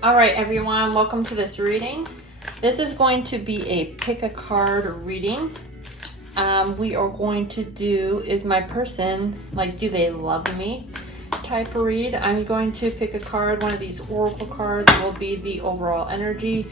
All right, everyone, welcome to this reading. This is going to be a pick a card reading. We are going to do, is my person, like, do they love me type of read. I'm going to pick a card. One of these oracle cards will be the overall energy.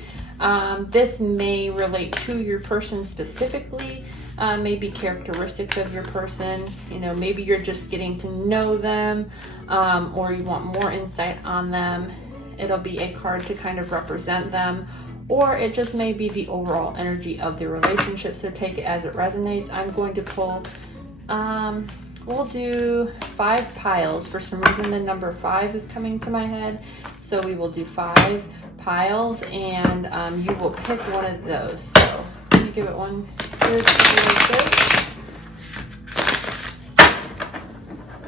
This may relate to your person specifically, maybe characteristics of your person. You know, maybe you're just getting to know them, or you want more insight on them. It'll be a card to kind of represent them, or it just may be the overall energy of the relationship. So take it as it resonates. I'm going to pull, we'll do 5 piles. For some reason, the number 5 is coming to my head. So we will do 5 piles, and you will pick one of those. So let me give it one good like this.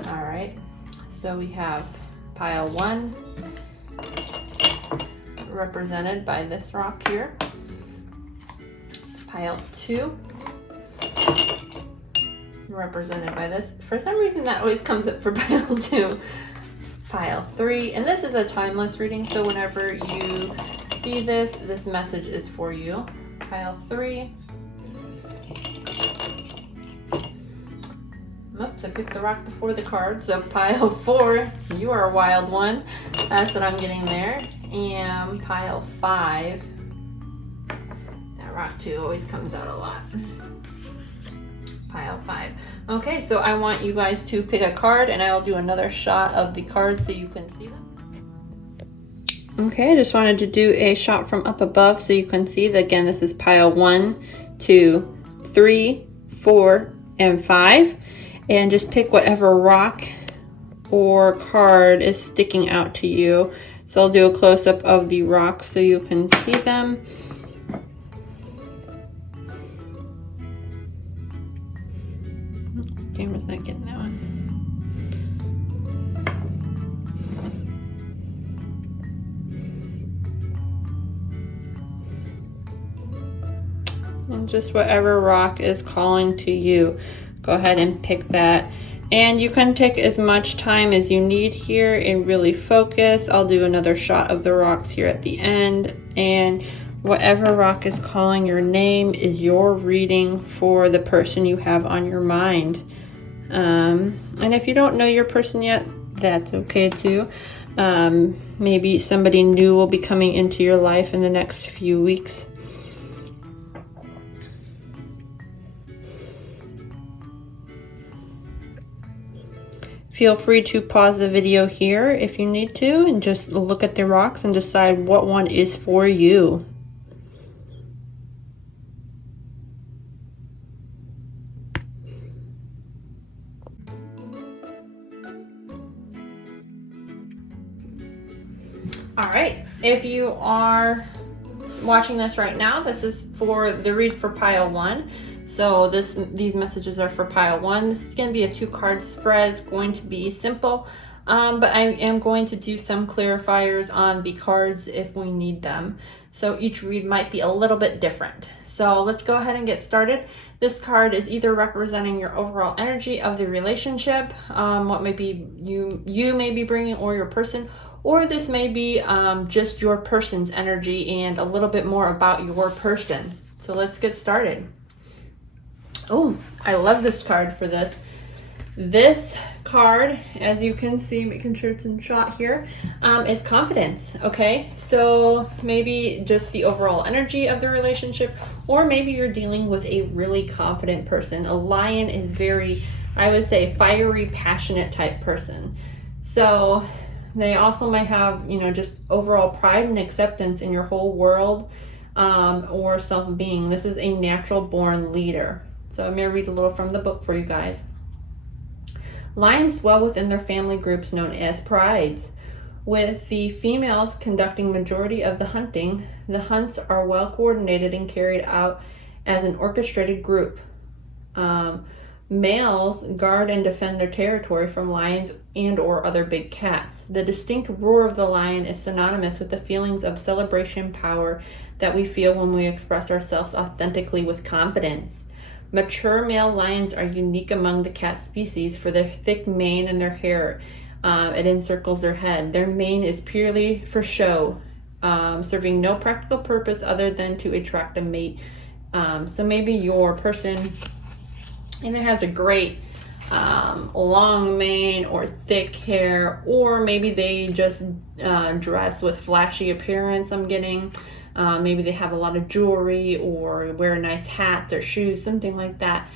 All right. So we have pile 1. Represented by this rock here. Pile 2, represented by this. For some reason that always comes up for pile 2. Pile 3, and this is a timeless reading, so whenever you see this message is for you. Pile 3. Oops, I picked the rock before the card. So pile 4, you are a wild one. That's what I'm getting there. And pile 5, that rock too always comes out a lot. Pile 5. Okay, so I want you guys to pick a card, and I will do another shot of the cards so you can see them. Okay, I just wanted to do a shot from up above so you can see that. Again, this is pile 1, 2, 3, 4, and 5. And just pick whatever rock or card is sticking out to you. So I'll do a close-up of the rocks so you can see them. Camera's not getting that one. And just whatever rock is calling to you, go ahead and pick that. And you can take as much time as you need here and really focus. I'll do another shot of the rocks here at the end. And whatever rock is calling your name is your reading for the person you have on your mind. And if you don't know your person yet, that's okay too. Maybe somebody new will be coming into your life in the next few weeks. Feel free to pause the video here if you need to and just look at the rocks and decide what one is for you. All right, if you are watching this right now, this is for the read for pile 1. So these messages are for pile 1. This is going to be a 2-card spread. It's going to be simple, but I am going to do some clarifiers on the cards if we need them. So each read might be a little bit different. So let's go ahead and get started. This card is either representing your overall energy of the relationship, what maybe you may be bringing, or your person, or this may be just your person's energy and a little bit more about your person. So let's get started. Oh, I love this card for this. This card, as you can see, making sure it's in shot here, is confidence, okay? So maybe just the overall energy of the relationship, or maybe you're dealing with a really confident person. A lion is very, I would say, fiery, passionate type person. So they also might have, you know, just overall pride and acceptance in your whole world, or self-being. This is a natural born leader. So I'm going to read a little from the book for you guys. Lions dwell within their family groups known as prides. With the females conducting majority of the hunting, the hunts are well coordinated and carried out as an orchestrated group. Males guard and defend their territory from lions and or other big cats. The distinct roar of the lion is synonymous with the feelings of celebration power that we feel when we express ourselves authentically with confidence. Mature male lions are unique among the cat species for their thick mane and their hair. It encircles their head. Their mane is purely for show serving no practical purpose other than to attract a mate. So maybe your person either has a great long mane or thick hair, or maybe they just dress with flashy appearance. I'm getting maybe they have a lot of jewelry or wear nice hats or shoes, something like that.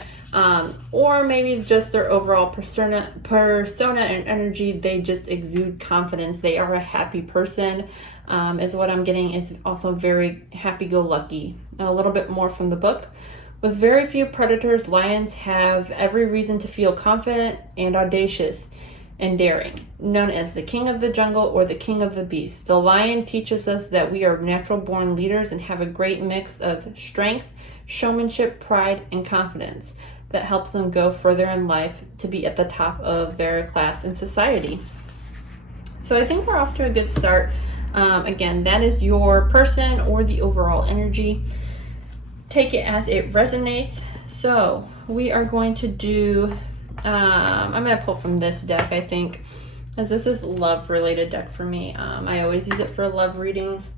Or maybe just their overall persona and energy, they just exude confidence. They are a happy person, is what I'm getting, is also very happy-go-lucky. A little bit more from the book. With very few predators, lions have every reason to feel confident and audacious and daring, known as the king of the jungle or the king of the beasts. The lion teaches us that we are natural-born leaders and have a great mix of strength, showmanship, pride, and confidence that helps them go further in life to be at the top of their class in society. So I think we're off to a good start. Again, that is your person or the overall energy. Take it as it resonates. So we are going to do, I'm going to pull from this deck, I think, as this is love related deck for me. I always use it for love readings.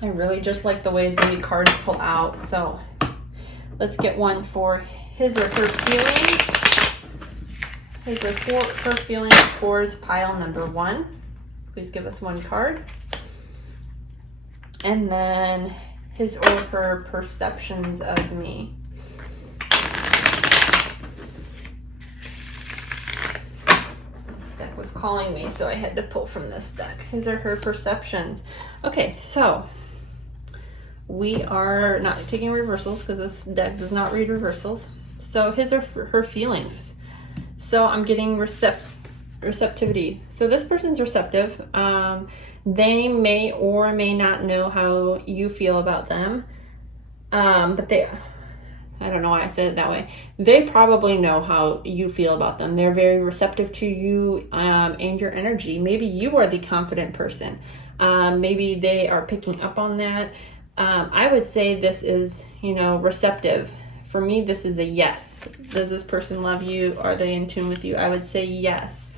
I really just like the way the cards pull out. So let's get one for his or her feelings. His or her feelings towards pile number 1. Please give us one card. And then his or her perceptions of me. This deck was calling me, so I had to pull from this deck. His or her perceptions. Okay, so we are not taking reversals because this deck does not read reversals. So his or her feelings. So I'm getting receptivity. So this person's receptive. They may or may not know how you feel about them. But I don't know why I said it that way. They probably know how you feel about them. They're very receptive to you and your energy. Maybe you are the confident person. Maybe they are picking up on that. I would say this is, receptive. For me, this is a yes. Does this person love you? Are they in tune with you? I would say yes.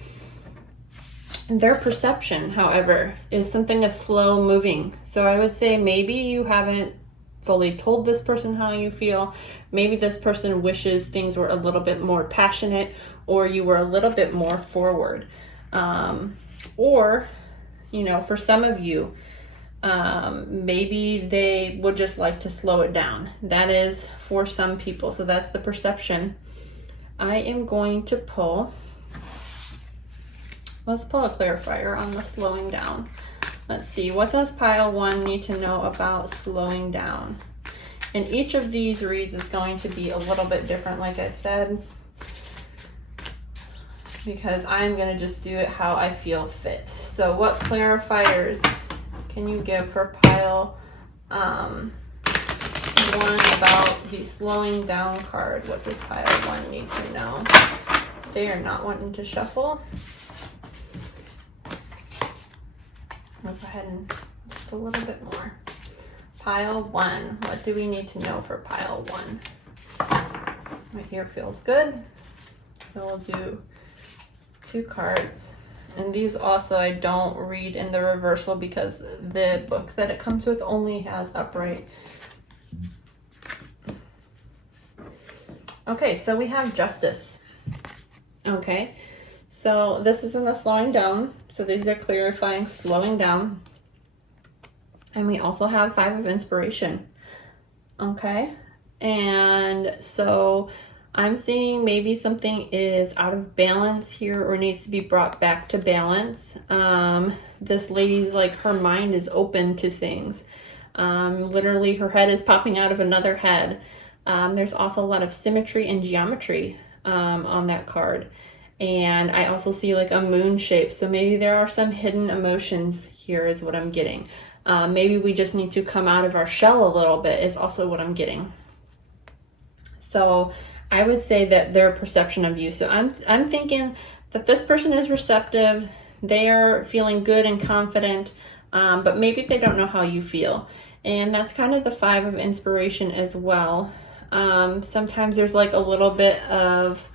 Their perception, however, is something that's slow moving. So I would say maybe you haven't fully told this person how you feel. Maybe this person wishes things were a little bit more passionate, or you were a little bit more forward. Or, for some of you, maybe they would just like to slow it down. That is for some people. So that's the perception. I am going to pull, let's pull a clarifier on the slowing down. Let's see, what does pile 1 need to know about slowing down? And each of these reads is going to be a little bit different, like I said, because I'm going to just do it how I feel fit. So what clarifiers can you give for pile 1 about the slowing down card? What does pile 1 need to know? They are not wanting to shuffle. I'll go ahead and just a little bit more. Pile 1. What do we need to know for pile 1? Right here feels good. So we'll do 2 cards. And these also I don't read in the reversal because the book that it comes with only has upright. Okay, so we have justice. Okay, so this is in the slowing down. So these are clarifying slowing down. And we also have 5 of inspiration. Okay, and so I'm seeing maybe something is out of balance here or needs to be brought back to balance. This lady's like, her mind is open to things. Literally her head is popping out of another head. There's also a lot of symmetry and geometry on that card. And I also see like a moon shape. So maybe there are some hidden emotions here is what I'm getting. Maybe we just need to come out of our shell a little bit is also what I'm getting. So I would say that their perception of you. So I'm thinking that this person is receptive. They are feeling good and confident, but maybe they don't know how you feel. And that's kind of the 5 of inspiration as well. Sometimes there's like a little bit of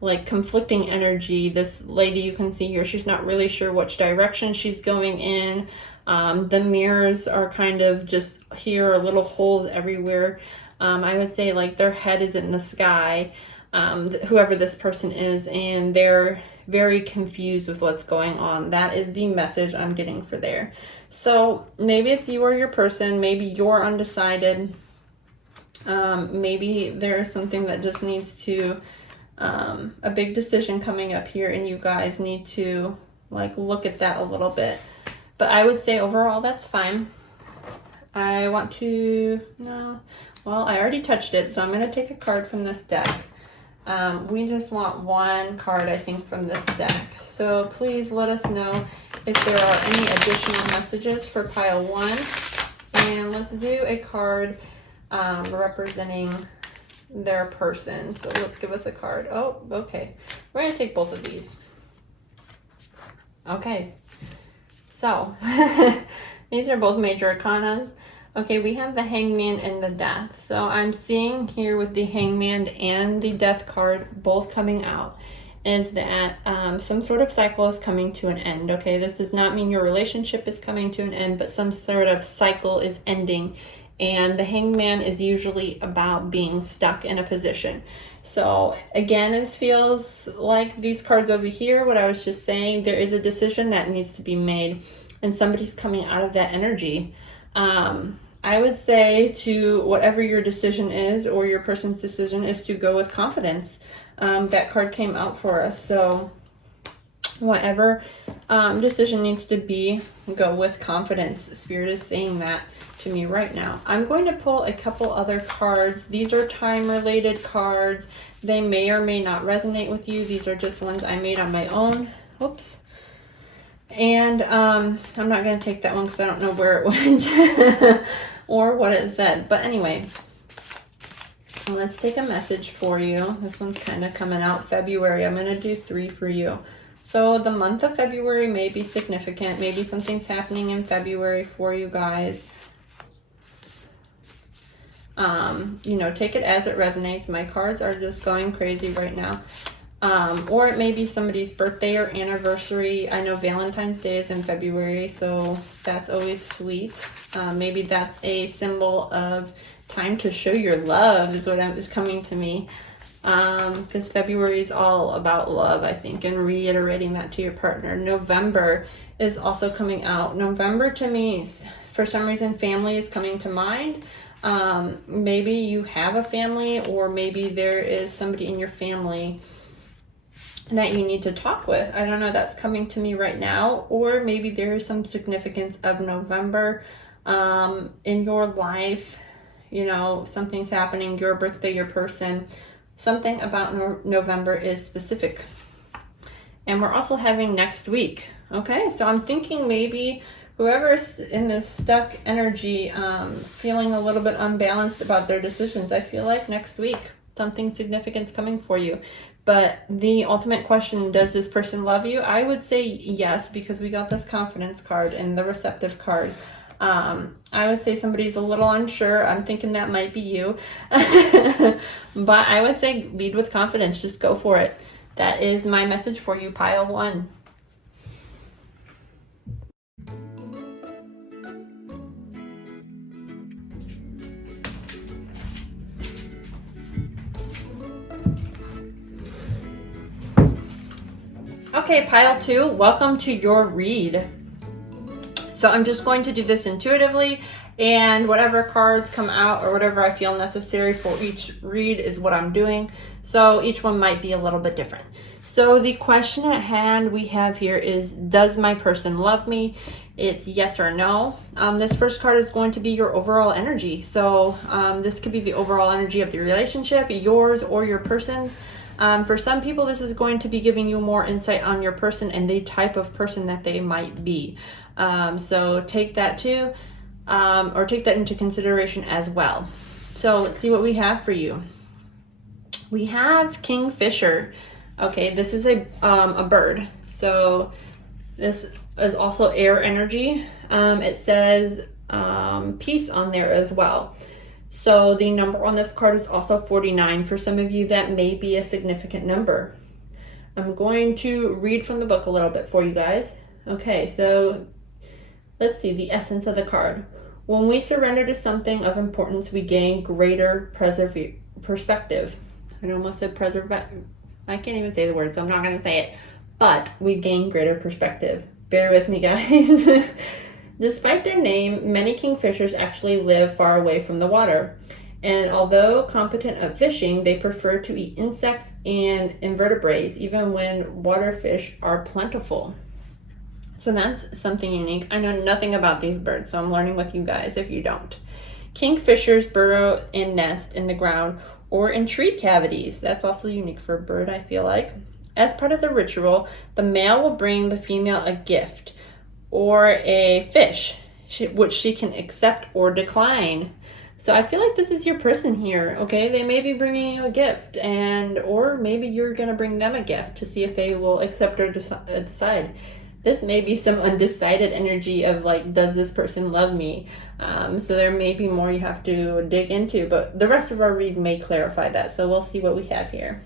like conflicting energy. This lady you can see here, she's not really sure which direction she's going in. The mirrors are kind of just here, are little holes everywhere. I would say like their head is in the sky, whoever this person is, and they're very confused with what's going on. That is the message I'm getting for there. So maybe it's you or your person, maybe you're undecided. Maybe there's something that just needs to, a big decision coming up here, and you guys need to like look at that a little bit. But I would say overall that's fine. I want to, no, well, I already touched it, so I'm going to take a card from this deck. We just want one card, I think, from this deck. So please let us know if there are any additional messages for pile 1. And let's do a card representing their person. So let's give us a card. Oh, okay. We're going to take both of these. Okay. So, these are both major arcanas. Okay, we have the Hangman and the Death. So I'm seeing here with the Hangman and the Death card both coming out is that some sort of cycle is coming to an end. Okay, this does not mean your relationship is coming to an end, but some sort of cycle is ending. And the Hangman is usually about being stuck in a position. So again, this feels like these cards over here, what I was just saying, there is a decision that needs to be made and somebody's coming out of that energy. I would say to whatever your decision is or your person's decision is to go with confidence. That card came out for us. So whatever decision needs to be, go with confidence. Spirit is saying that to me right now. I'm going to pull a couple other cards. These are time related cards. They may or may not resonate with you. These are just ones I made on my own. Oops. And I'm not going to take that one because I don't know where it went or what it said. But anyway, let's take a message for you. This one's kind of coming out February. I'm going to do 3 for you. So the month of February may be significant. Maybe something's happening in February for you guys. You know, take it as it resonates. My cards are just going crazy right now. Or it may be somebody's birthday or anniversary. I know Valentine's Day is in February, so that's always sweet. Maybe that's a symbol of time to show your love is what is coming to me. Because February is all about love, I think, and reiterating that to your partner. November is also coming out. November to me, for some reason, family is coming to mind. Maybe you have a family, or maybe there is somebody in your family that you need to talk with. I don't know, that's coming to me right now. Or maybe there is some significance of November in your life. You know, something's happening, your birthday, your person. Something about November is specific. And we're also having next week. Okay, so I'm thinking maybe whoever's in this stuck energy, feeling a little bit unbalanced about their decisions, I feel like next week something significant's coming for you. But the ultimate question, does this person love you? I would say yes, because we got this confidence card and the receptive card. I would say somebody's a little unsure. I'm thinking that might be you. But I would say lead with confidence. Just go for it. That is my message for you, pile 1. Okay, pile 2, welcome to your read. So I'm just going to do this intuitively, and whatever cards come out or whatever I feel necessary for each read is what I'm doing. So each one might be a little bit different. So the question at hand we have here is, does my person love me? It's yes or no. This first card is going to be your overall energy. So this could be the overall energy of the relationship, yours or your person's. For some people, this is going to be giving you more insight on your person and the type of person that they might be. So take that too, or take that into consideration as well. So let's see what we have for you. We have Kingfisher. Okay, this is a bird. So this is also air energy. It says peace on there as well. So the number on this card is also 49. For some of you, that may be a significant number. I'm going to read from the book a little bit for you guys. Okay, so let's see the essence of the card. When we surrender to something of importance, we gain greater perspective. I almost said I can't even say the word, so I'm not going to say it. But we gain greater perspective. Bear with me, guys. Despite their name, many kingfishers actually live far away from the water. And although competent at fishing, they prefer to eat insects and invertebrates, even when water fish are plentiful. So that's something unique. I know nothing about these birds, so I'm learning with you guys if you don't. Kingfishers burrow and nest in the ground or in tree cavities. That's also unique for a bird, I feel like. As part of the ritual, the male will bring the female a gift or a fish, which she can accept or decline. So I feel like this is your person here, okay? They may be bringing you a gift, or maybe you're going to bring them a gift to see if they will accept or decide. This may be some undecided energy of like, does this person love me? So there may be more you have to dig into, but the rest of our read may clarify that. So we'll see what we have here.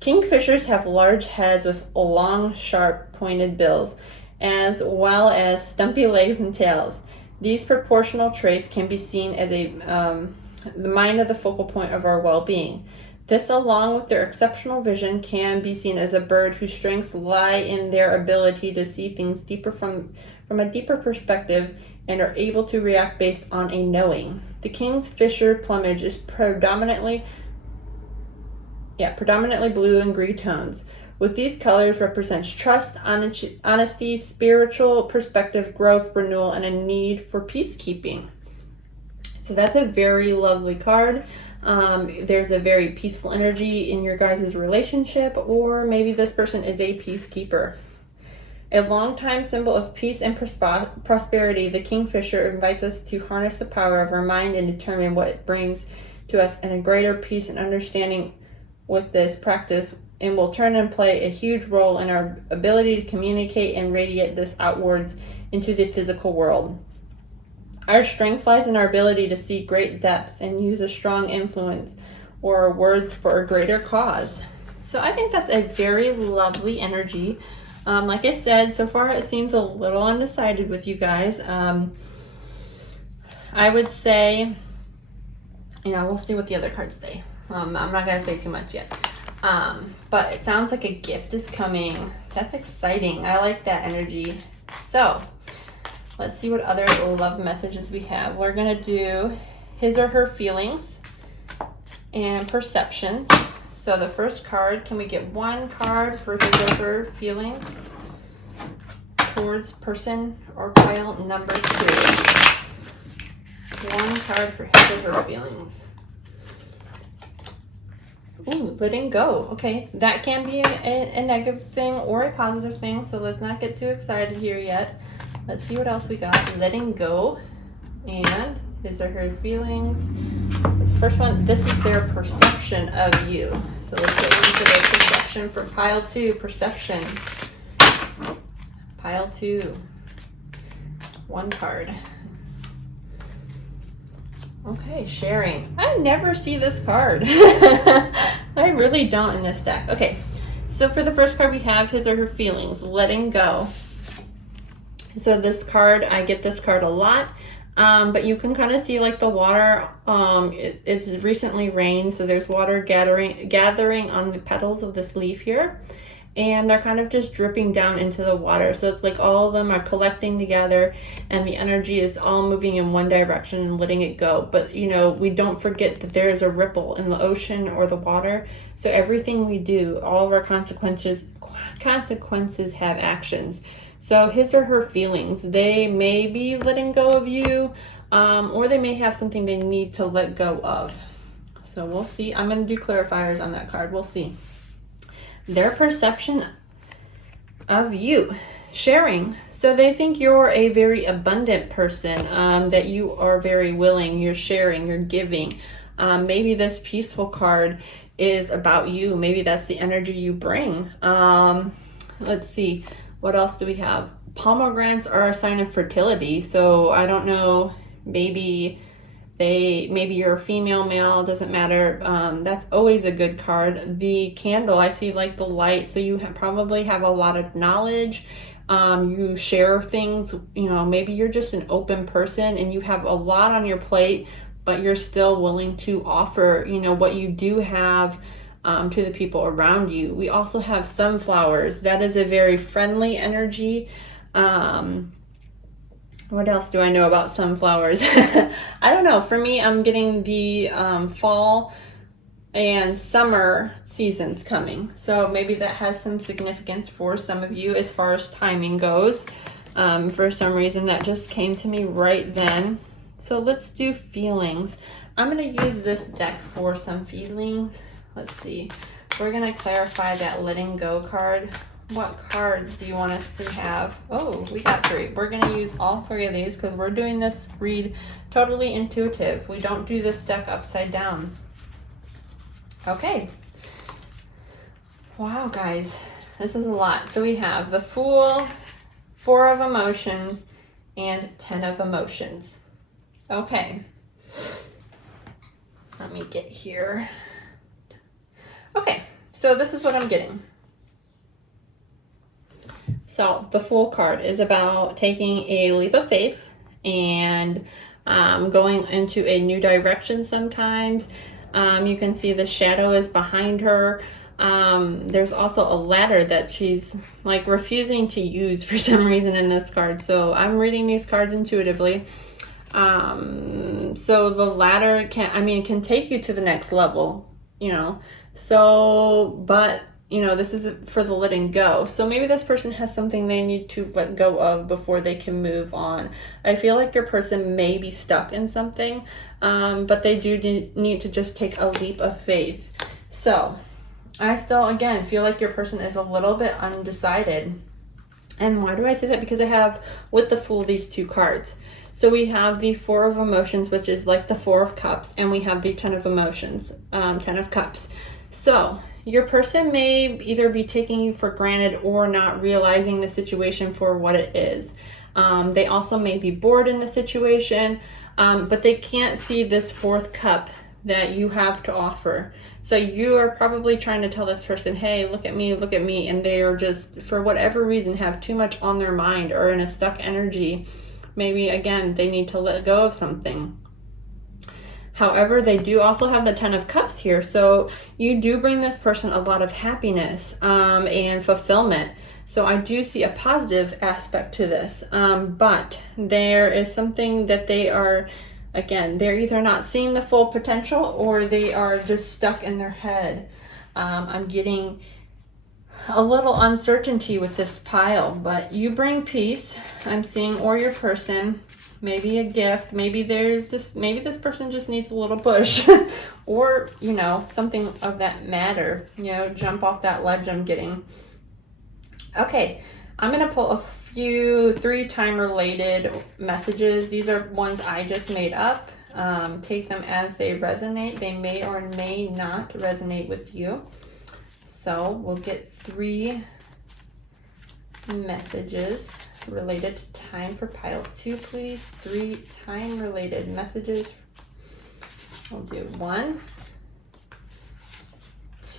Kingfishers have large heads with long, sharp, pointed bills, as well as stumpy legs and tails. These proportional traits can be seen as the mind of the focal point of our well-being. This, along with their exceptional vision, can be seen as a bird whose strengths lie in their ability to see things deeper from a deeper perspective and are able to react based on a knowing. The kingfisher plumage is predominantly blue and green tones. With these colors represents trust, honesty, spiritual perspective, growth, renewal, and a need for peacekeeping. So that's a very lovely card. There's a very peaceful energy in your guys' relationship, or maybe this person is a peacekeeper. A long-time symbol of peace and prosperity, the kingfisher invites us to harness the power of our mind and determine what it brings to us, and a greater peace and understanding with this practice, and will turn and play a huge role in our ability to communicate and radiate this outwards into the physical world. Our strength lies in our ability to see great depths and use a strong influence or words for a greater cause. So I think that's a very lovely energy. Like I said, so far it seems a little undecided with you guys. I would say, we'll see what the other cards say. I'm not going to say too much yet. But it sounds like a gift is coming. That's exciting. I like that energy. So let's see what other love messages we have. We're going to do his or her feelings and perceptions. So the first card, can we get one card for his or her feelings towards person or pile number 2? One card for his or her feelings. Ooh, letting go. Okay, that can be a negative thing or a positive thing, so let's not get too excited here yet. Let's see what else we got. Letting go and his or her feelings. This first one, this is their perception of you. So let's get into their perception for pile 2. Perception. Pile 2. One card. Okay, sharing. I never see this card. I really don't in this deck. Okay, so for the first card we have his or her feelings, letting go. So this card, I get this card a lot, but you can kind of see like the water, it's recently rained, so there's water gathering on the petals of this leaf here. And they're kind of just dripping down into the water. So it's like all of them are collecting together and the energy is all moving in one direction and letting it go. But, we don't forget that there is a ripple in the ocean or the water. So everything we do, all of our consequences have actions. So his or her feelings, they may be letting go of you, or they may have something they need to let go of. So we'll see. I'm going to do clarifiers on that card. We'll see. Their perception of you, sharing. So they think you're a very abundant person, that you are very willing, you're sharing, you're giving. Maybe this peaceful card is about you. Maybe that's the energy you bring. Let's see. What else do we have? Pomegranates are a sign of fertility. So I don't know, maybe maybe you're a female, male, doesn't matter. That's always a good card. The candle, I see like the light, so you probably have a lot of knowledge. You share things, maybe you're just an open person and you have a lot on your plate, but you're still willing to offer, what you do have to the people around you. We also have sunflowers. That is a very friendly energy. What else do I know about sunflowers? I don't know. For me, I'm getting the fall and summer seasons coming. So maybe that has some significance for some of you as far as timing goes. For some reason, that just came to me right then. So let's do feelings. I'm going to use this deck for some feelings. Let's see. We're going to clarify that letting go card. What cards do you want us to have? Oh, we got 3. We're going to use all 3 of these because we're doing this read totally intuitive. We don't do this deck upside down. Okay. Wow, guys. This is a lot. So we have the Fool, 4 of Emotions, and 10 of Emotions. Okay. Let me get here. Okay, so this is what I'm getting. So the Fool card is about taking a leap of faith and going into a new direction sometimes. You can see the shadow is behind her. There's also a ladder that she's like refusing to use for some reason in this card. So I'm reading these cards intuitively. So the ladder can take you to the next level, So, but this is for the letting go. So maybe this person has something they need to let go of before they can move on. I feel like your person may be stuck in something, but they do need to just take a leap of faith. So I still, again, feel like your person is a little bit undecided. And why do I say that? Because I have, with the Fool, these 2 cards. So we have the 4 of Emotions, which is like the 4 of Cups, and we have the 10 of Emotions, 10 of Cups. So your person may either be taking you for granted or not realizing the situation for what it is. They also may be bored in the situation, but they can't see this 4th cup that you have to offer. So you are probably trying to tell this person, hey, look at me, and they are just, for whatever reason, have too much on their mind or in a stuck energy. Maybe, again, they need to let go of something. However, they do also have the 10 of Cups here. So you do bring this person a lot of happiness and fulfillment. So I do see a positive aspect to this. But there is something that they are, again, they're either not seeing the full potential or they are just stuck in their head. I'm getting a little uncertainty with this pile, but you bring peace, I'm seeing, or your person. Maybe a gift, maybe this person just needs a little push or, something of that matter, jump off that ledge I'm getting. Okay, I'm going to pull a few 3 time related messages. These are ones I just made up. Take them as they resonate. They may or may not resonate with you. So we'll get 3 messages related to time for pile 2, please. 3 time related messages. We'll do 1,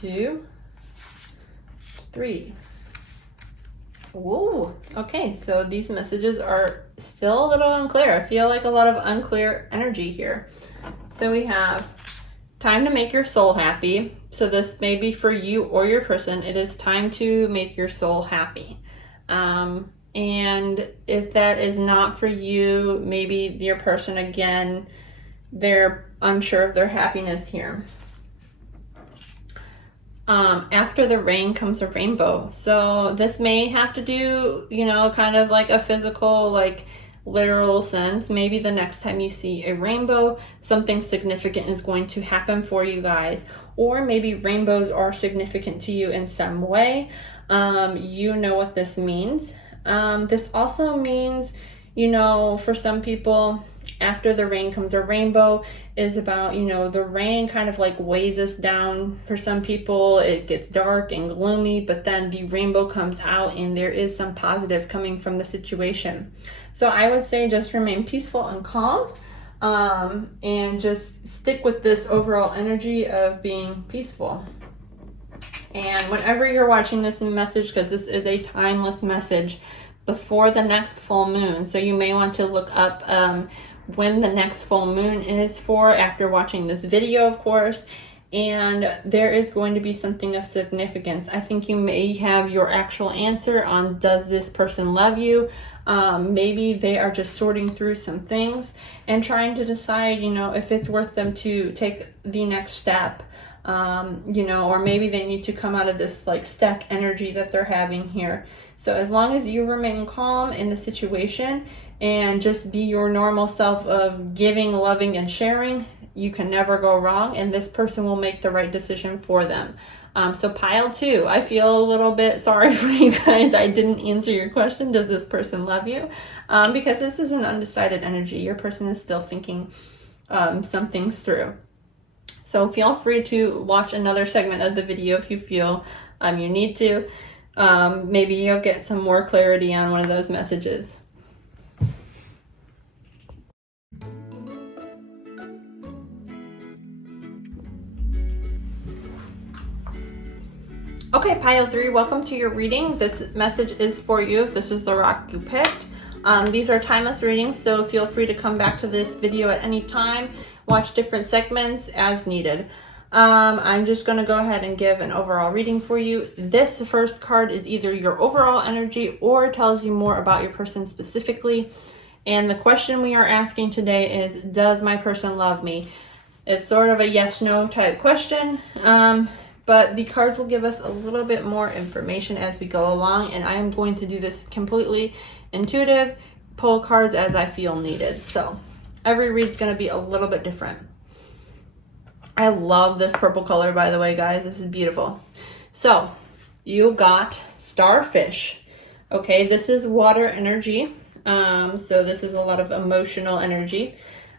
2, 3. Whoa. Okay, so these messages are still a little unclear. I feel like a lot of unclear energy here. So we have time to make your soul happy. So this may be for you or your person. It is time to make your soul happy. And if that is not for you, maybe your person, again, they're unsure of their happiness here. After the rain comes a rainbow. So this may have to do, kind of like a physical, like literal sense. Maybe the next time you see a rainbow, something significant is going to happen for you guys. Or maybe rainbows are significant to you in some way. You know what this means. This also means, for some people, after the rain comes a rainbow is about, the rain kind of like weighs us down. For some people, it gets dark and gloomy, but then the rainbow comes out and there is some positive coming from the situation. So I would say just remain peaceful and calm. and just stick with this overall energy of being peaceful. And whenever you're watching this message, because this is a timeless message, before the next full moon, so you may want to look up when the next full moon is for after watching this video, of course. And there is going to be something of significance. I think you may have your actual answer on, does this person love you? Maybe they are just sorting through some things and trying to decide, you know, if it's worth them to take the next step. You know, or maybe they need to come out of this like stuck energy that they're having here. So as long as you remain calm in the situation and just be your normal self of giving, loving, and sharing, you can never go wrong, and this person will make the right decision for them. So pile 2, I feel a little bit sorry for you guys. I didn't answer your question, does this person love you? Because this is an undecided energy. Your person is still thinking some things through. So feel free to watch another segment of the video if you feel you need to. Maybe you'll get some more clarity on one of those messages. Okay, pile 3, welcome to your reading. This message is for you if this is the rock you picked. These are timeless readings, so feel free to come back to this video at any time, watch different segments as needed. I'm just going to go ahead and give an overall reading for you. This first card is either your overall energy or tells you more about your person specifically. And the question we are asking today is, does my person love me? It's sort of a yes-no type question. But the cards will give us a little bit more information as we go along, and I am going to do this completely intuitive, pull cards as I feel needed. So every read's going to be a little bit different. I love this purple color, by the way, guys. This is beautiful. So you got starfish. Okay, this is water energy. So this is a lot of emotional energy.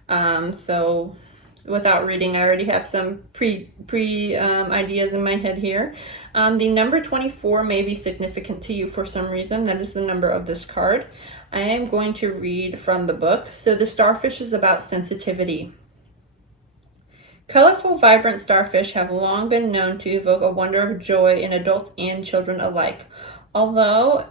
So without reading, I already have some pre ideas in my head here. The number 24 may be significant to you for some reason. That is the number of this card. I am going to read from the book. So the starfish is about sensitivity. Colorful, vibrant starfish have long been known to evoke a wonder of joy in adults and children alike. Although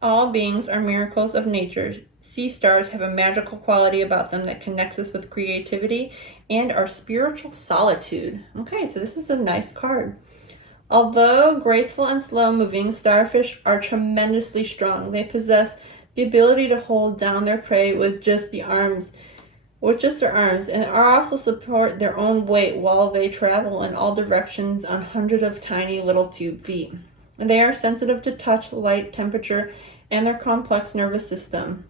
all beings are miracles of nature, sea stars have a magical quality about them that connects us with creativity and our spiritual solitude. Okay, so this is a nice card. Although graceful and slow-moving, starfish are tremendously strong. They possess the ability to hold down their prey with just their arms, and are also support their own weight while they travel in all directions on hundreds of tiny little tube feet. They are sensitive to touch, light, temperature, and their complex nervous system.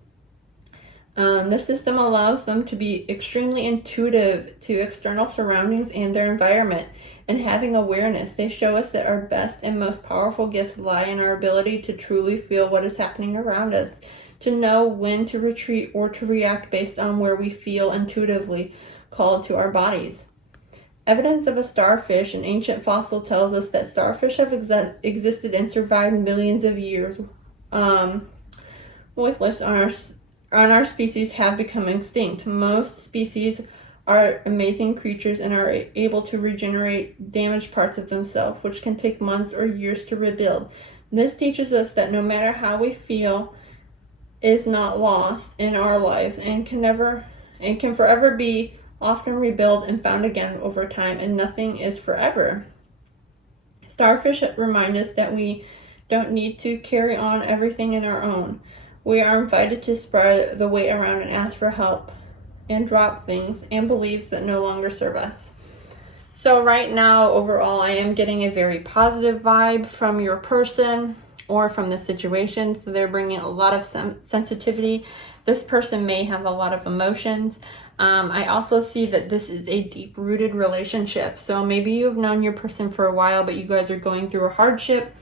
This system allows them to be extremely intuitive to external surroundings and their environment. And having awareness, they show us that our best and most powerful gifts lie in our ability to truly feel what is happening around us, to know when to retreat or to react based on where we feel intuitively called to our bodies. Evidence of a starfish, an ancient fossil, tells us that starfish have existed and survived millions of years. With lists on our species have become extinct. Most species are amazing creatures and are able to regenerate damaged parts of themselves, which can take months or years to rebuild. This teaches us that no matter how we feel is not lost in our lives and can forever be often rebuilt and found again over time, and nothing is forever. Starfish remind us that we don't need to carry on everything in our own. We are invited to spread the weight around and ask for help and drop things and beliefs that no longer serve us. So right now, overall, I am getting a very positive vibe from your person or from the situation. So they're bringing a lot of sensitivity. This person may have a lot of emotions. I also see that this is a deep-rooted relationship. So maybe you've known your person for a while, but you guys are going through a hardship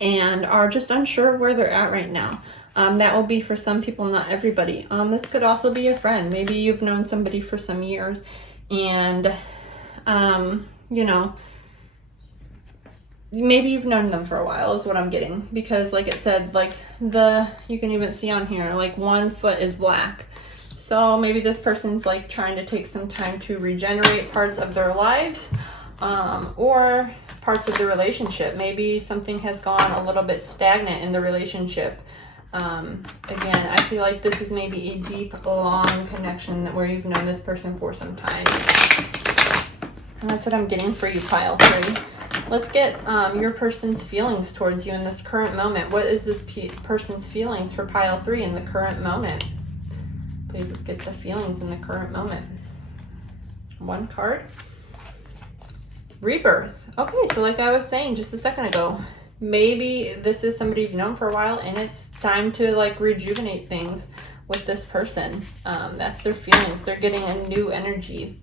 and are just unsure of where they're at right now. That will be for some people, not everybody. This could also be a friend. Maybe you've known somebody for some years and, maybe you've known them for a while is what I'm getting. Because like it said, like you can even see on here, like one foot is black. So maybe this person's like trying to take some time to regenerate parts of their lives, or parts of the relationship. Maybe something has gone a little bit stagnant in the relationship. Again, I feel like this is maybe a deep, long connection where you've known this person for some time. And that's what I'm getting for you, pile 3. Let's get your person's feelings towards you in this current moment. What is this person's feelings for pile 3 in the current moment? Please, let's get the feelings in the current moment. 1 card. Rebirth. Okay, so like I was saying just a second ago, maybe this is somebody you've known for a while and it's time to like rejuvenate things with this person. That's their feelings. They're getting a new energy.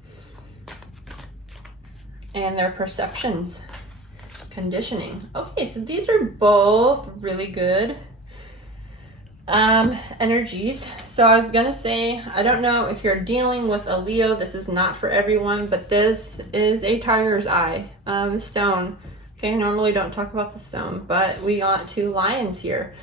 And their perceptions. Conditioning. Okay, so these are both really good energies. So I was gonna say, I don't know if you're dealing with a Leo, this is not for everyone, but this is a tiger's eye stone. Okay, I normally don't talk about the stone, but we got 2 lions here.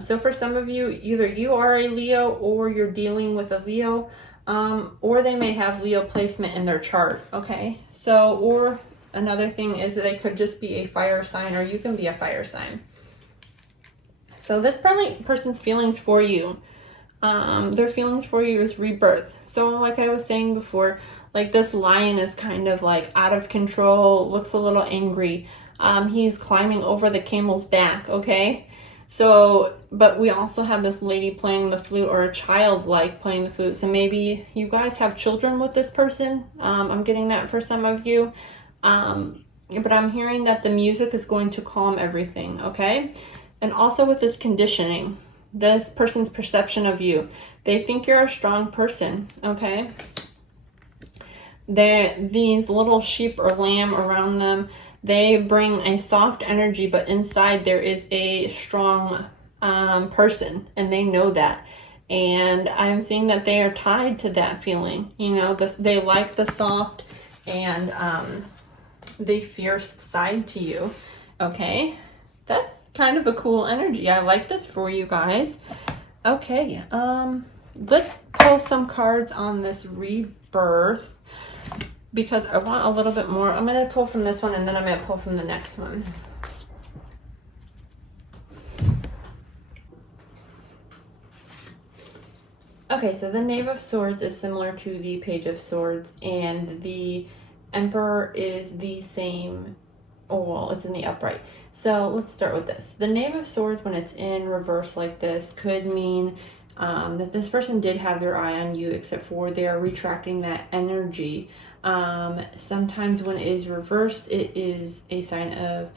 So for some of you, either you are a Leo or you're dealing with a Leo, or they may have Leo placement in their chart. Okay, so, or another thing is that they could just be a fire sign, or you can be a fire sign. So this person's feelings for you, their feelings for you is rebirth. So like I was saying before, like this lion is kind of like out of control, looks a little angry. He's climbing over the camel's back, okay? So, but we also have this lady playing the flute, or a child like playing the flute. So maybe you guys have children with this person. I'm getting that for some of you. But I'm hearing that the music is going to calm everything, okay? And also with this conditioning, this person's perception of you, they think you're a strong person, okay? These little sheep or lamb around them, they bring a soft energy, but inside there is a strong person, and they know that. And I'm seeing that they are tied to that feeling. You know, they like the soft and the fierce side to you, okay? That's kind of a cool energy. I like this for you guys. Okay, let's pull some cards on this rebirth, because I want a little bit more. I'm going to pull from this one, and then I'm going to pull from the next one. Okay, so the Knave of Swords is similar to the Page of Swords, and the Emperor is the same. Oh, well, it's in the upright. So let's start with this. The Knave of Swords, when it's in reverse like this, could mean that this person did have their eye on you, except for they are retracting that energy. Sometimes when it is reversed, it is a sign of,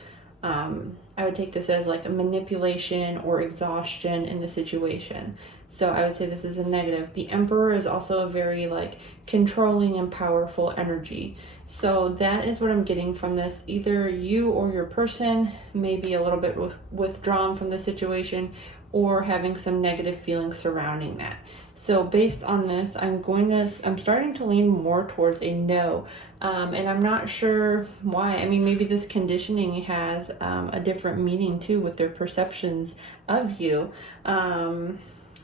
I would take this as like a manipulation or exhaustion in the situation. So I would say this is a negative. The Emperor is also a very like controlling and powerful energy. So that is what I'm getting from this. Either you or your person may be a little bit withdrawn from the situation, or having some negative feelings surrounding that. So based on this, I'm starting to lean more towards a no. And I'm not sure why. I mean, maybe this conditioning has a different meaning too with their perceptions of you.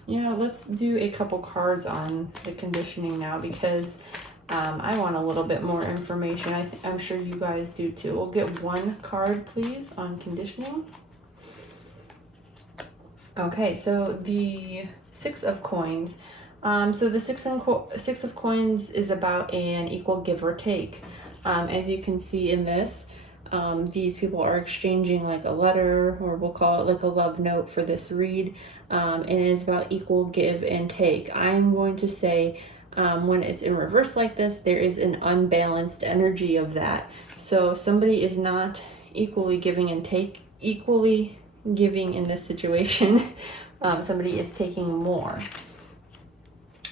You know, let's do a couple cards on the conditioning now, because I want a little bit more information. I'm sure you guys do too. We'll get 1 card, please, on conditioning. Okay, so the 6 of Coins. So the 6 of Coins is about an equal give or take. As you can see in this, these people are exchanging like a letter, or we'll call it like a love note for this read. And it is about equal give and take. I'm going to say when it's in reverse like this, there is an unbalanced energy of that. So somebody is not equally giving and equally giving in this situation. Somebody is taking more.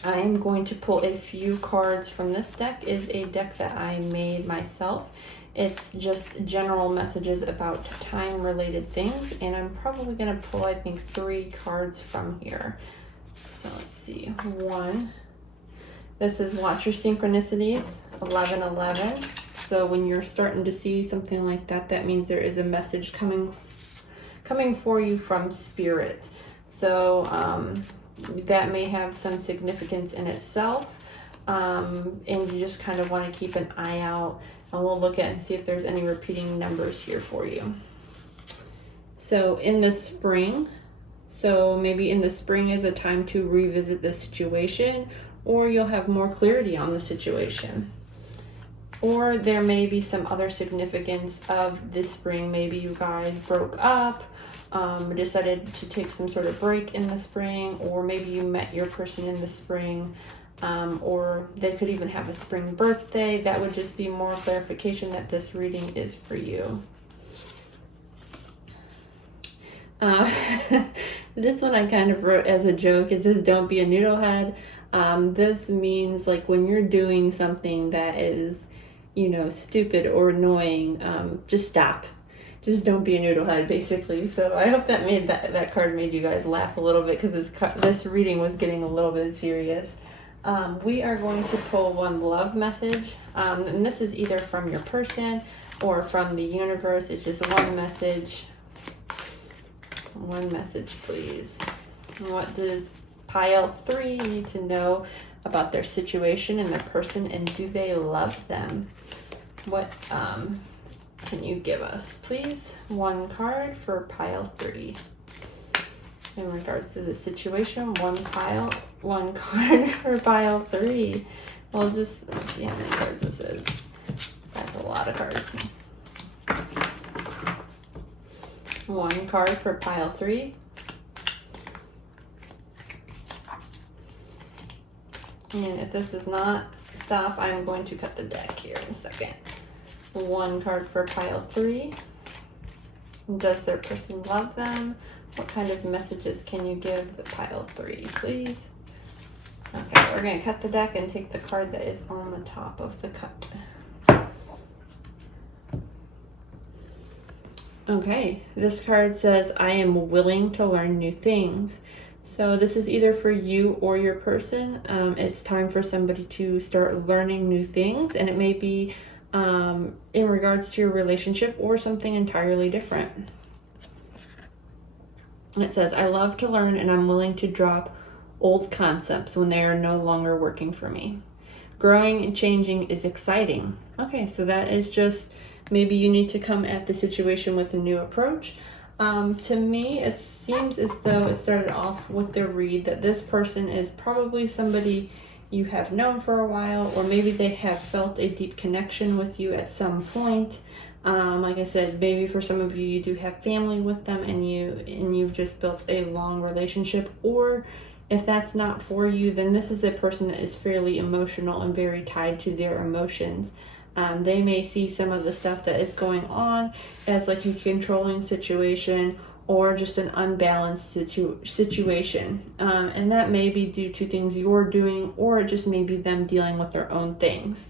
I am going to pull a few cards from this deck. Is a deck that I made myself. It's just general messages about time-related things, and I'm probably going to pull, I think, 3 cards from here. So let's see. 1. This is Watch Your Synchronicities, 1111. So when you're starting to see something like that, that means there is a message coming for you from Spirit. So that may have some significance in itself. And you just kind of want to keep an eye out, and we'll look at and see if there's any repeating numbers here for you. So in the spring, so maybe in the spring is a time to revisit the situation, or you'll have more clarity on the situation. Or there may be some other significance of this spring. Maybe you guys broke up, decided to take some sort of break in the spring, or maybe you met your person in the spring, or they could even have a spring birthday. That would just be more clarification that this reading is for you. This one I kind of wrote as a joke. It says, don't be a noodlehead. This means like when you're doing something that is, you know, stupid or annoying, just stop. Just don't be a noodlehead, basically. So I hope that made that card made you guys laugh a little bit, because this reading was getting a little bit serious. We are going to pull one love message, and this is either from your person or from the universe. It's just one message. One message, please. What does pile 3 need to know about their situation and their person, and do they love them? What can you give us, please? One card for pile 3. In regards to the situation, one card for pile 3. Well, just let's see how many cards this is. That's a lot of cards. One card for pile 3. And if this does not stop, I'm going to cut the deck here in a second. One card for pile 3. Does their person love them? What kind of messages can you give the pile 3, please? Okay, we're going to cut the deck and take the card that is on the top of the cut. Okay, this card says, I am willing to learn new things. So this is either for you or your person. It's time for somebody to start learning new things, and it may be in regards to your relationship or something entirely different. It says, I love to learn, and I'm willing to drop old concepts when they are no longer working for me. Growing and changing is exciting. Okay, so that is just maybe you need to come at the situation with a new approach. To me, it seems as though it started off with the read that this person is probably somebody you have known for a while, or maybe they have felt a deep connection with you at some point. Like I said, maybe for some of you, you do have family with them, and you've just built a long relationship. Or if that's not for you, then this is a person that is fairly emotional and very tied to their emotions. They may see some of the stuff that is going on as like a controlling situation or just an unbalanced situation. And that may be due to things you're doing, or it just may be them dealing with their own things.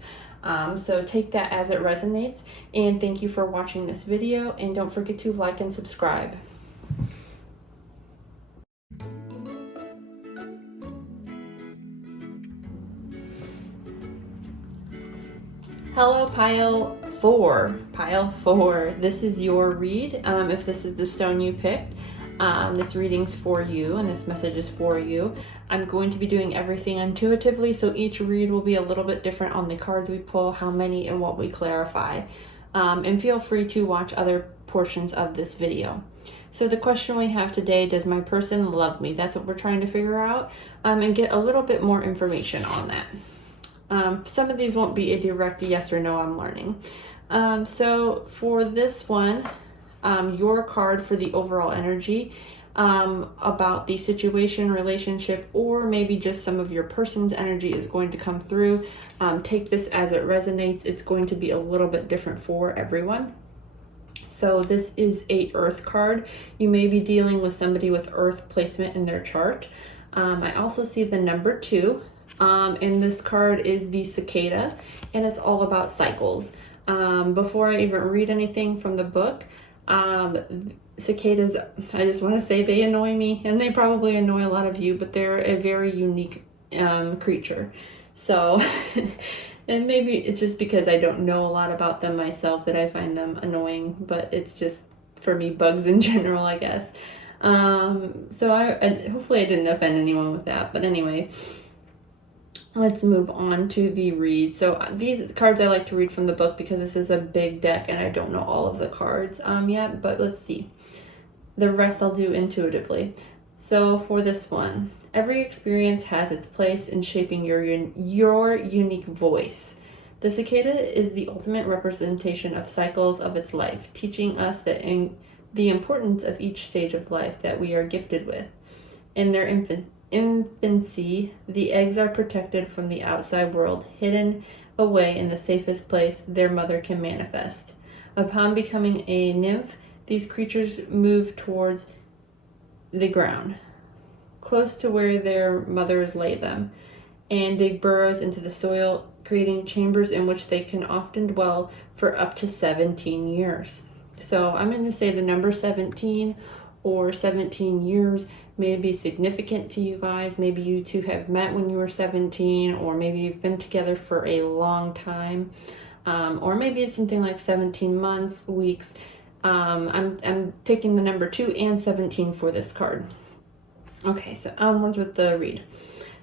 So take that as it resonates, and thank you for watching this video, and don't forget to like and subscribe. Hello, pile 4. Pile 4. This is your read. If this is the stone you picked, this reading's for you, and this message is for you. I'm going to be doing everything intuitively, so each read will be a little bit different on the cards we pull, how many, and what we clarify. And feel free to watch other portions of this video. So the question we have today, does my person love me? That's what we're trying to figure out, and get a little bit more information on that. Some of these won't be a direct yes or no, I'm learning. So for this one, your card for the overall energy, about the situation, relationship, or maybe just some of your person's energy is going to come through. Take this as it resonates. It's going to be a little bit different for everyone. So this is a Earth card. You may be dealing with somebody with Earth placement in their chart. I also see the number 2. And this card is the cicada, and it's all about cycles. Before I even read anything from the book, cicadas, I just want to say they annoy me, and they probably annoy a lot of you, but they're a very unique creature. So, and maybe it's just because I don't know a lot about them myself that I find them annoying, but it's just, for me, bugs in general, I guess. So I hopefully I didn't offend anyone with that. But anyway, let's move on to the read. So these cards I like to read from the book because this is a big deck and I don't know all of the cards yet, but let's see. The rest I'll do intuitively. So for this one, every experience has its place in shaping your unique voice. The cicada is the ultimate representation of cycles of its life, teaching us that the importance of each stage of life that we are gifted with. In their infancy, the eggs are protected from the outside world, hidden away in the safest place their mother can manifest. Upon becoming a nymph, these creatures move towards the ground, close to where their mothers lay them, and dig burrows into the soil, creating chambers in which they can often dwell for up to 17 years. So I'm going to say the number 17 or 17 years may be significant to you guys. Maybe you two have met when you were 17, or maybe you've been together for a long time, or maybe it's something like 17 months, weeks. I'm taking the number 2 and 17 for this card. Okay, so onwards with the read.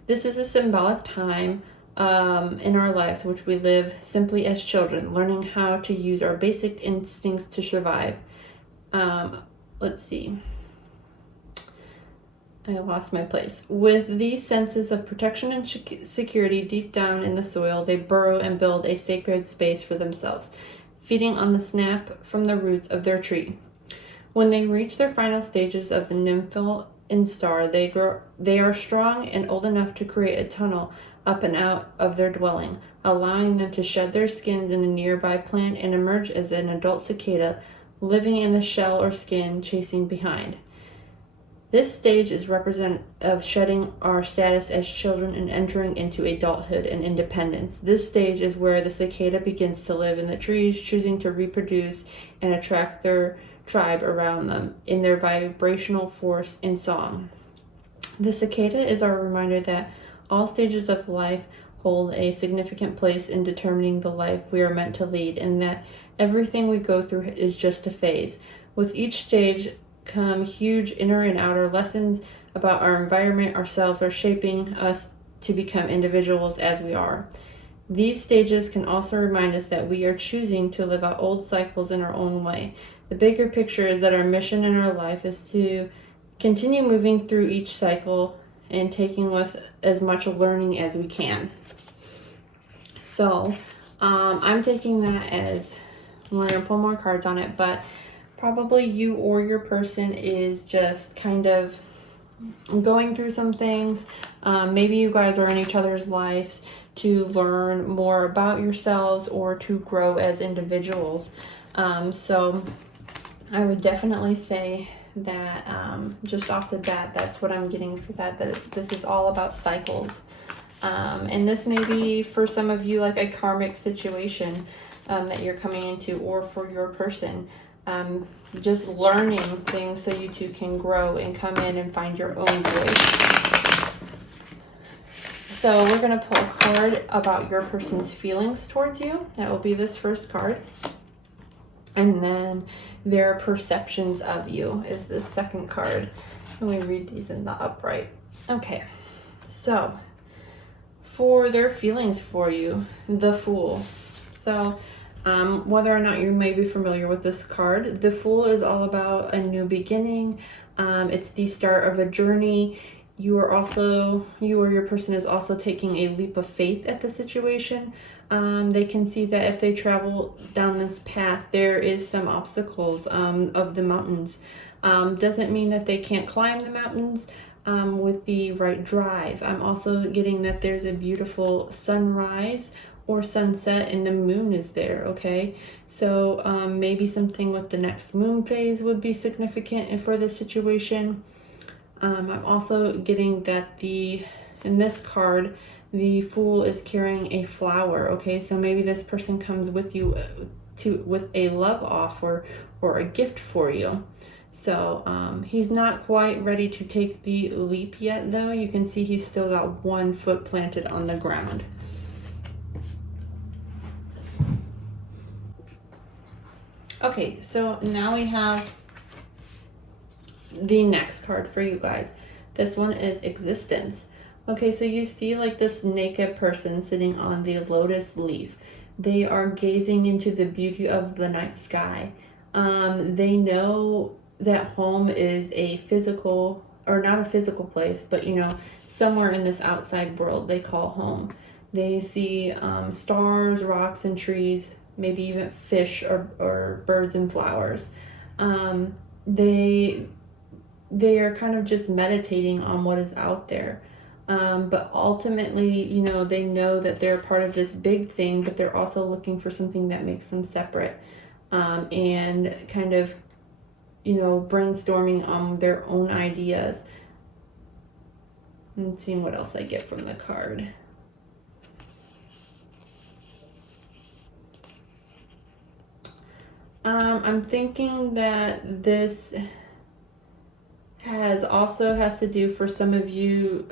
This is a symbolic time in our lives which we live simply as children, learning how to use our basic instincts to survive. Let's see. I lost my place. With these senses of protection and security deep down in the soil, they burrow and build a sacred space for themselves, feeding on the sap from the roots of their tree. When they reach their final stages of the nymphal instar, they are strong and old enough to create a tunnel up and out of their dwelling, allowing them to shed their skins in a nearby plant and emerge as an adult cicada, living in the shell or skin, chasing behind. This stage is representative of shedding our status as children and entering into adulthood and independence. This stage is where the cicada begins to live in the trees, choosing to reproduce and attract their tribe around them in their vibrational force and song. The cicada is our reminder that all stages of life hold a significant place in determining the life we are meant to lead, and that everything we go through is just a phase. With each stage come huge inner and outer lessons about our environment, ourselves, are shaping us to become individuals as we are. These stages can also remind us that we are choosing to live out old cycles in our own way. The bigger picture is that our mission in our life is to continue moving through each cycle and taking with as much learning as we can. So I'm taking that as, we're going to pull more cards on it, but probably you or your person is just kind of going through some things. Maybe you guys are in each other's lives to learn more about yourselves or to grow as individuals. So I would definitely say that just off the bat, that's what I'm getting for that this is all about cycles. And this may be for some of you like a karmic situation that you're coming into, or for your person. Just learning things so you two can grow and come in and find your own voice. So we're going to pull a card about your person's feelings towards you. That will be this first card. And then their perceptions of you is this second card. And we read these in the upright. Okay, so for their feelings for you, the Fool. So whether or not you may be familiar with this card, the Fool is all about a new beginning. It's the start of a journey. You or your person is also taking a leap of faith at the situation. They can see that if they travel down this path, there is some obstacles of the mountains. Doesn't mean that they can't climb the mountains with the right drive. I'm also getting that there's a beautiful sunrise or sunset and the moon is there, okay? So maybe something with the next moon phase would be significant for this situation. I'm also getting that in this card, the Fool is carrying a flower, okay? So maybe this person comes with you with a love offer or a gift for you. So he's not quite ready to take the leap yet, though. You can see he's still got one foot planted on the ground. Okay, so now we have the next card for you guys. This one is existence. Okay, so you see like this naked person sitting on the lotus leaf. They are gazing into the beauty of the night sky. They know that home is a physical, or not a physical place, but you know, somewhere in this outside world they call home. They see stars, rocks, and trees, maybe even fish or birds and flowers. They are kind of just meditating on what is out there. But ultimately, you know, they know that they're part of this big thing, but they're also looking for something that makes them separate, and kind of, you know, brainstorming on their own ideas. And seeing what else I get from the card. I'm thinking that this has to do for some of you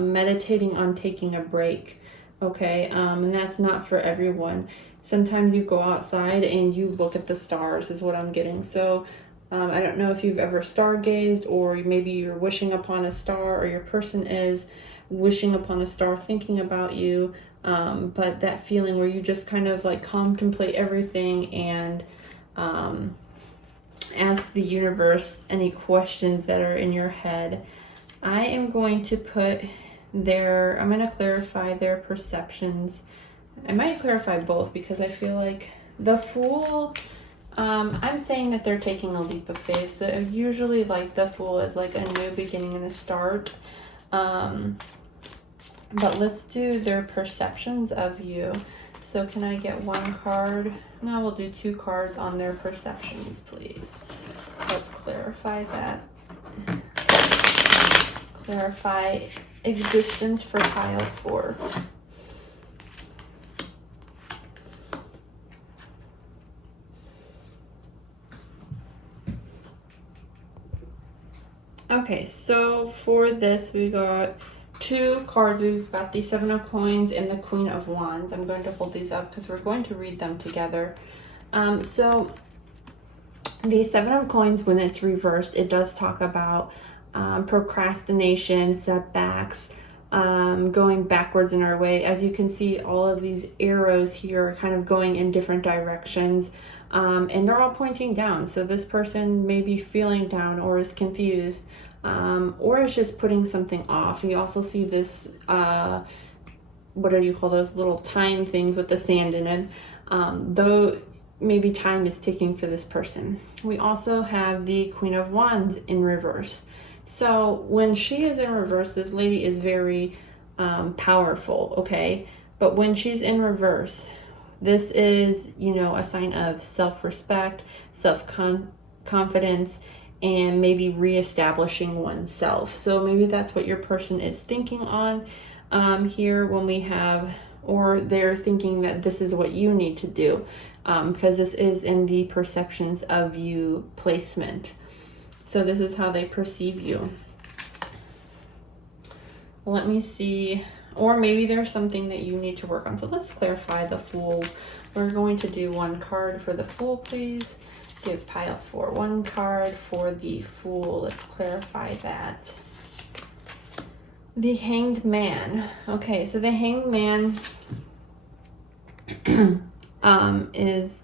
meditating on taking a break. Okay, and that's not for everyone. Sometimes you go outside and you look at the stars is what I'm getting. So I don't know if you've ever stargazed, or maybe you're wishing upon a star, or your person is wishing upon a star thinking about you, but that feeling where you just kind of like contemplate everything and ask the universe any questions that are in your head. I am going to I'm going to clarify their perceptions. I might clarify both because I feel like the Fool, I'm saying that they're taking a leap of faith. So usually like the Fool is like a new beginning and a start. But let's do their perceptions of you. So can I get one card? No, we'll do 2 cards on their perceptions, please. Let's clarify that. Clarify existence for pile 4. Okay, so for this we got 2 cards. We've got the 7 of Coins and the Queen of Wands. I'm going to hold these up because we're going to read them together. So the 7 of Coins, when it's reversed, it does talk about procrastination, setbacks, going backwards in our way. As you can see, all of these arrows here are kind of going in different directions, and they're all pointing down. So this person may be feeling down or is confused, or is just putting something off. You also see this, what do you call those little time things with the sand in it? Though maybe time is ticking for this person. We also have the Queen of Wands in reverse. So when she is in reverse, this lady is very powerful, okay? But when she's in reverse, this is, you know, a sign of self-respect, self-confidence, and maybe reestablishing oneself. So maybe that's what your person is thinking on here when we have, or they're thinking that this is what you need to do, because this is in the perceptions of you placement. So this is how they perceive you. Let me see, or maybe there's something that you need to work on. So let's clarify the Fool. We're going to do 1 card for the Fool, please. Give pile 4 1 card for the Fool. Let's clarify that. The Hanged Man. Okay, so the Hanged Man is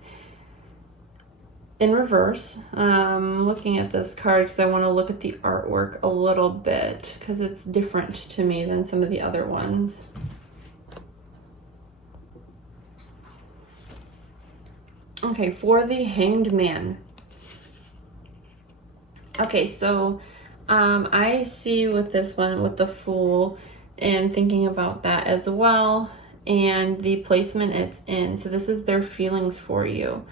in reverse. Looking at this card because I want to look at the artwork a little bit because it's different to me than some of the other ones. Okay, for the Hanged Man. Okay, so I see with this one, with the Fool, and thinking about that as well, and the placement it's in. So this is their feelings for you.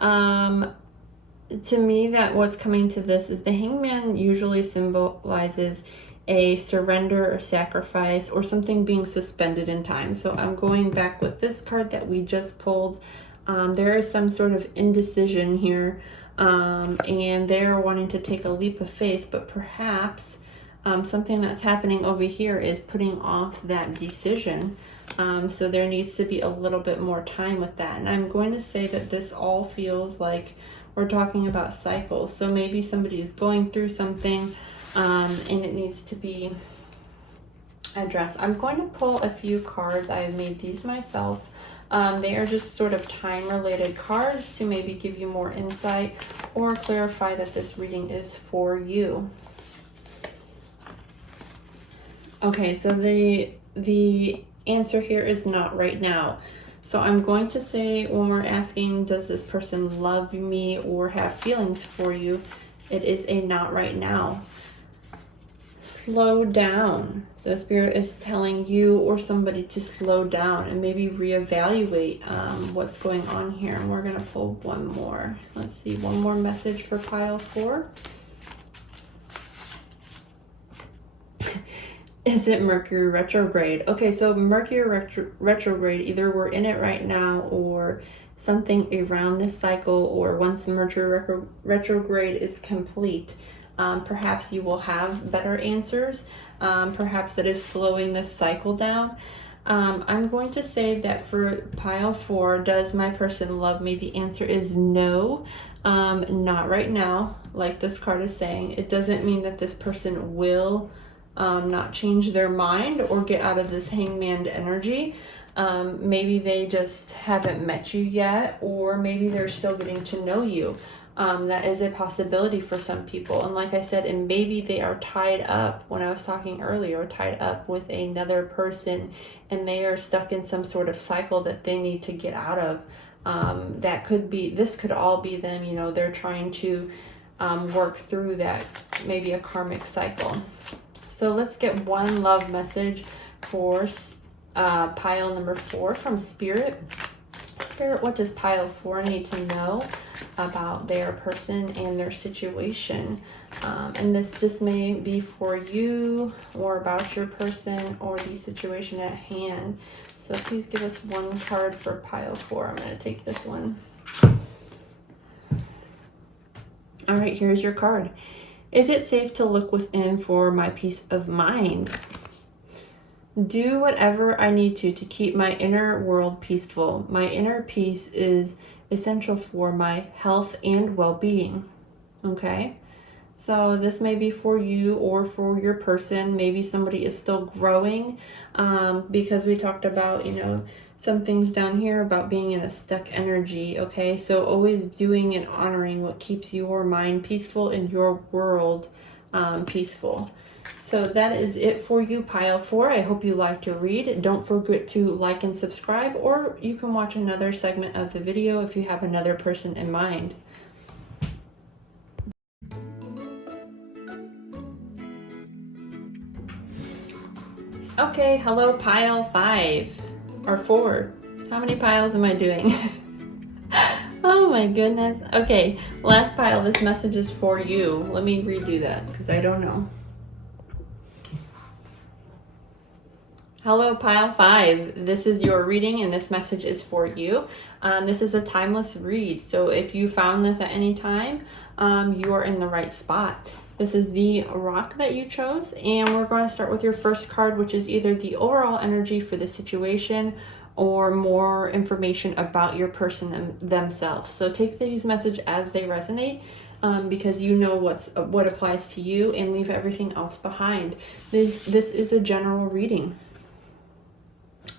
To me, that what's coming to this is the Hangman usually symbolizes a surrender or sacrifice or something being suspended in time. So I'm going back with this card that we just pulled. There is some sort of indecision here, and they're wanting to take a leap of faith, but perhaps something that's happening over here is putting off that decision. So there needs to be a little bit more time with that. And I'm going to say that this all feels like we're talking about cycles. So maybe somebody is going through something and it needs to be addressed. I'm going to pull a few cards. I have made these myself. They are just sort of time-related cards to maybe give you more insight or clarify that this reading is for you. Okay, so the answer here is not right now. So I'm going to say, when we're asking, does this person love me or have feelings for you? It is a not right now. Slow down. So Spirit is telling you or somebody to slow down and maybe reevaluate what's going on here. And we're going to pull one more. Let's see, one more message for pile 4. Is it Mercury retrograde? Okay, so Mercury retrograde, either we're in it right now or something around this cycle, or once Mercury retrograde is complete, perhaps you will have better answers. Perhaps it is slowing this cycle down. I'm going to say that for pile 4, does my person love me? The answer is no, not right now, like this card is saying. It doesn't mean that this person will not change their mind or get out of this hangman energy. Maybe they just haven't met you yet, or maybe they're still getting to know you. That is a possibility for some people. And like I said, and maybe they are tied up, when I was talking earlier, tied up with another person, and they are stuck in some sort of cycle that they need to get out of. That could be, this could all be them, you know, they're trying to work through that, maybe a karmic cycle. So let's get one love message for pile number 4 from Spirit. Spirit, what does pile 4 need to know about their person and their situation? And this just may be for you or about your person or the situation at hand. So please give us one card for pile 4. I'm going to take this one. All right, here's your card. Is it safe to look within for my peace of mind? Do whatever I need to keep my inner world peaceful. My inner peace is essential for my health and well-being. Okay? So this may be for you or for your person. Maybe somebody is still growing, because we talked about, you know, some things down here about being in a stuck energy. Okay, so always doing and honoring what keeps your mind peaceful and your world peaceful. So that is it for you, pile 4. I hope you liked your read. Don't forget to like and subscribe, or you can watch another segment of the video if you have another person in mind. Okay, hello pile 5 or 4. How many piles am I doing? Oh my goodness. Okay, last pile, this message is for you. Let me redo that because I don't know. Hello pile 5. This is your reading and this message is for you. This is a timeless read, so if you found this at any time, you are in the right spot. This is the rock that you chose, and we're going to start with your first card, which is either the overall energy for the situation or more information about your person themselves. So take these messages as they resonate, because you know what applies to you, and leave everything else behind. This is a general reading.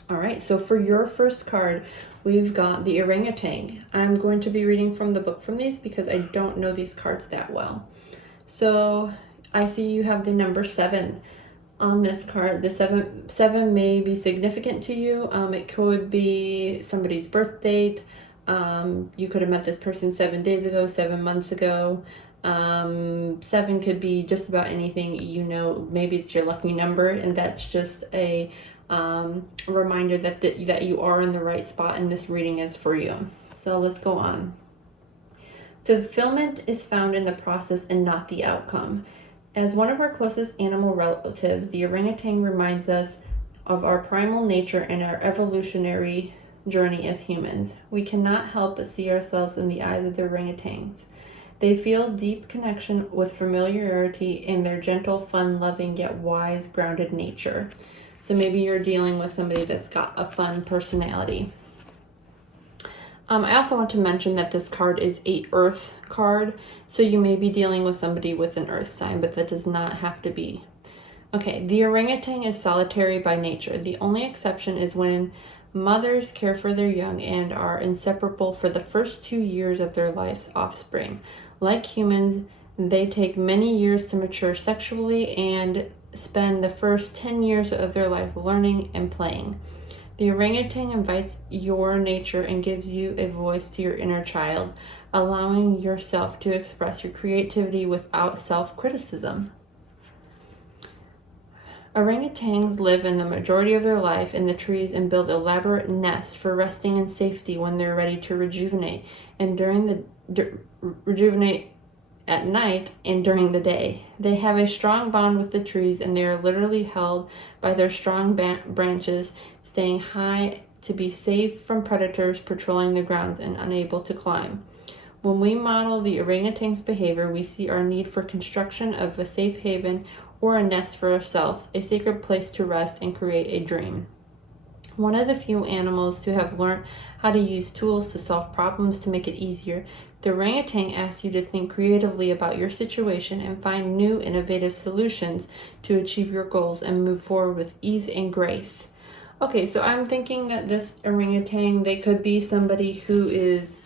All right, so for your first card, we've got the orangutan. I'm going to be reading from the book from these because I don't know these cards that well. So I see you have the number 7 on this card. The seven may be significant to you. It could be somebody's birth date. You could have met this person 7 days ago, 7 months ago. 7 could be just about anything, you know. Maybe it's your lucky number, and that's just a reminder that you are in the right spot and this reading is for you. So let's go on. Fulfillment is found in the process and not the outcome. As one of our closest animal relatives, the orangutan reminds us of our primal nature and our evolutionary journey as humans. We cannot help but see ourselves in the eyes of the orangutans. They feel deep connection with familiarity in their gentle, fun-loving, yet wise, grounded nature. So maybe you're dealing with somebody that's got a fun personality. I also want to mention that this card is a earth card, so you may be dealing with somebody with an earth sign, but that does not have to be. Okay, the orangutan is solitary by nature. The only exception is when mothers care for their young and are inseparable for the first 2 years of their life's offspring. Like humans, they take many years to mature sexually and spend the first 10 years of their life learning and playing. The orangutan invites your nature and gives you a voice to your inner child, allowing yourself to express your creativity without self-criticism. Orangutans live in the majority of their life in the trees and build elaborate nests for resting in safety when they're ready to rejuvenate, and rejuvenate at night and during the day. They have a strong bond with the trees, and they are literally held by their strong branches, staying high to be safe from predators patrolling the grounds and unable to climb. When we model the orangutan's behavior, we see our need for construction of a safe haven or a nest for ourselves, a sacred place to rest and create a dream. One of the few animals to have learned how to use tools to solve problems to make it easier, the orangutan asks you to think creatively about your situation and find new innovative solutions to achieve your goals and move forward with ease and grace. Okay, so I'm thinking that this orangutan, they could be somebody who is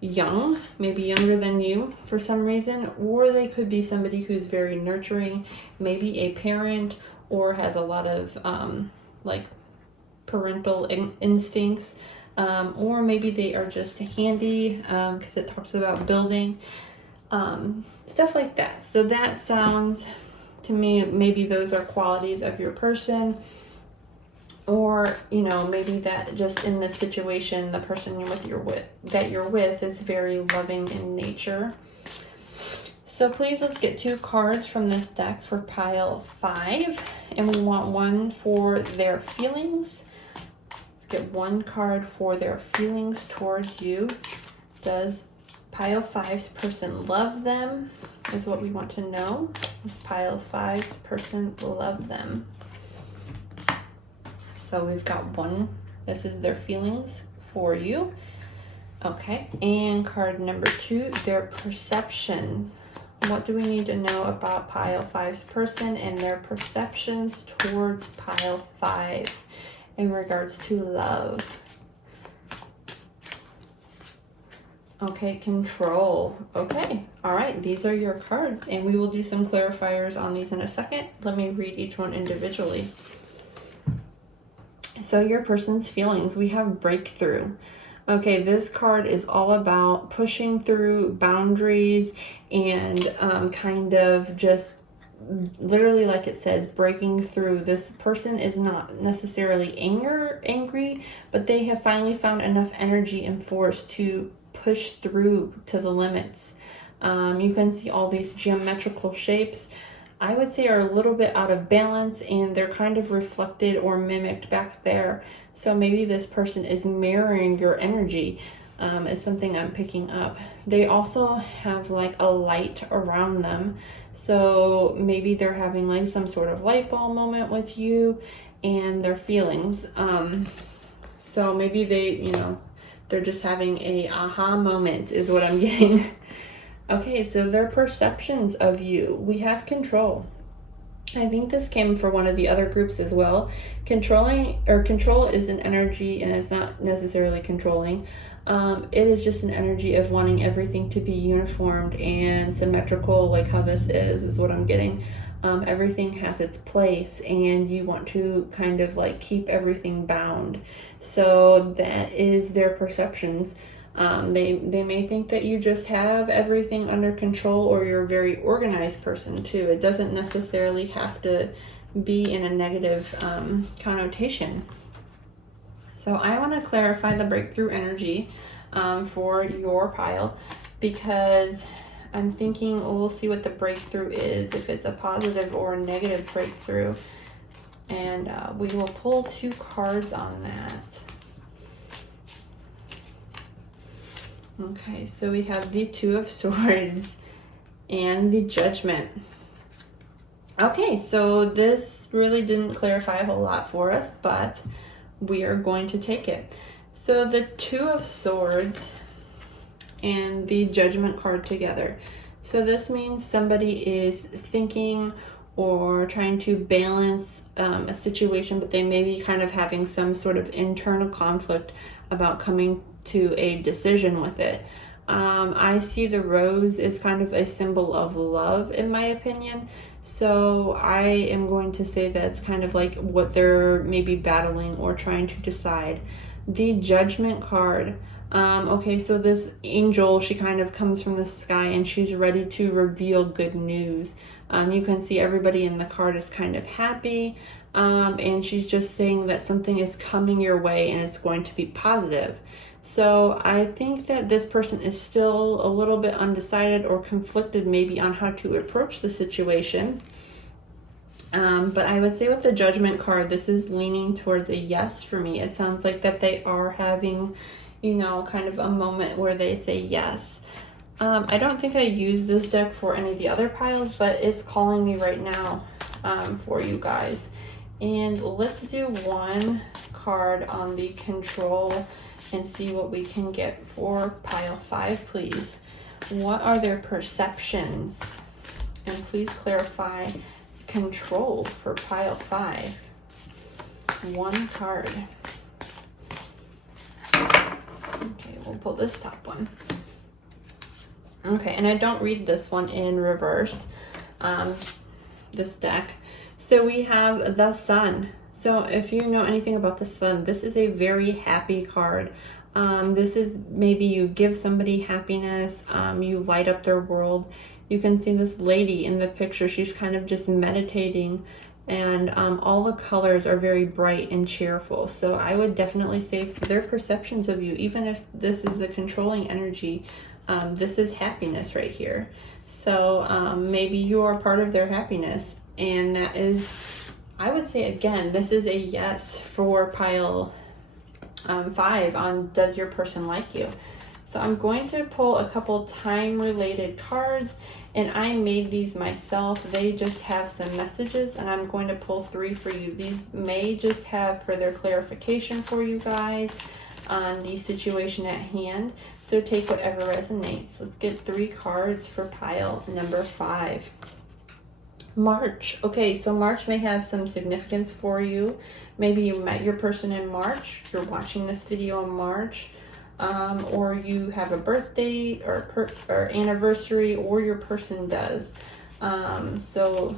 young, maybe younger than you for some reason, or they could be somebody who's very nurturing, maybe a parent, or has a lot of like parental instincts, or maybe they are just handy because it talks about building, stuff like that. So that sounds to me, maybe those are qualities of your person. Or, you know, maybe that just in this situation, the person that you're with is very loving in nature. So please, let's get 2 cards from this deck for pile 5. And we want one for their feelings. Let's get 1 card for their feelings towards you. Does pile 5's person love them? Is what we want to know. Does pile 5's person love them? So we've got 1. This is their feelings for you. Okay, and card number 2, their perceptions. What do we need to know about pile 5's person and their perceptions towards pile 5 in regards to love? Okay, control. Okay, all right, these are your cards, and we will do some clarifiers on these in a second. Let me read each one individually. So your person's feelings, we have breakthrough. Okay, this card is all about pushing through boundaries and kind of just literally, like it says, breaking through. This person is not necessarily angry, but they have finally found enough energy and force to push through to the limits. You can see all these geometrical shapes, I would say, are a little bit out of balance, and they're kind of reflected or mimicked back there. So maybe this person is mirroring your energy, is something I'm picking up. They also have like a light around them. So maybe they're having like some sort of light bulb moment with you and their feelings. So maybe they're just having a aha moment is what I'm getting. Okay, so their perceptions of you. We have control. I think this came for one of the other groups as well. Control is an energy, and it's not necessarily controlling. It is just an energy of wanting everything to be uniformed and symmetrical, like how this is what I'm getting. Everything has its place, and you want to kind of like keep everything bound. So that is their perceptions. They may think that you just have everything under control, or you're a very organized person too. It doesn't necessarily have to be in a negative connotation. So I want to clarify the breakthrough energy for your pile, because I'm thinking we'll see what the breakthrough is, if it's a positive or a negative breakthrough. And we will pull 2 cards on that. Okay, so we have the 2 of Swords and the Judgment. Okay, so this really didn't clarify a whole lot for us, but we are going to take it. So the Two of Swords and the Judgment card together. So this means somebody is thinking or trying to balance a situation, but they may be kind of having some sort of internal conflict about coming to a decision with it. I see the rose as kind of a symbol of love, in my opinion. So I am going to say that's kind of like what they're maybe battling or trying to decide. The Judgment card. Okay, so this angel, she kind of comes from the sky and she's ready to reveal good news. You can see everybody in the card is kind of happy, and she's just saying that something is coming your way and it's going to be positive. So I think that this person is still a little bit undecided or conflicted maybe on how to approach the situation. But I would say with the Judgment card, this is leaning towards a yes for me. It sounds like that they are having, you know, kind of a moment where they say yes. I don't think I use this deck for any of the other piles, but it's calling me right now for you guys. And let's do one card on the Control and see what we can get for pile 5, please. What are their perceptions? And please clarify Control for pile 5. One card. Okay, we'll pull this top one. Okay, and I don't read this one in reverse, this deck. So we have the Sun. So if you know anything about the Sun, this is a very happy card. This is maybe you give somebody happiness, you light up their world. You can see this lady in the picture, she's kind of just meditating, and all the colors are very bright and cheerful. So I would definitely say for their perceptions of you, even if this is the controlling energy, this is happiness right here. So maybe you are part of their happiness, and that is, I would say again, this is a yes for pile 5 on does your person like you. So I'm going to pull a couple time related cards, and I made these myself. They just have some messages, and I'm going to pull 3 for you. These may just have further clarification for you guys on the situation at hand. So take whatever resonates. Let's get 3 cards for pile number 5. March. Okay, so March may have some significance for you. Maybe you met your person in March. You're watching this video in March. Or you have a birthday or anniversary, or your person does. So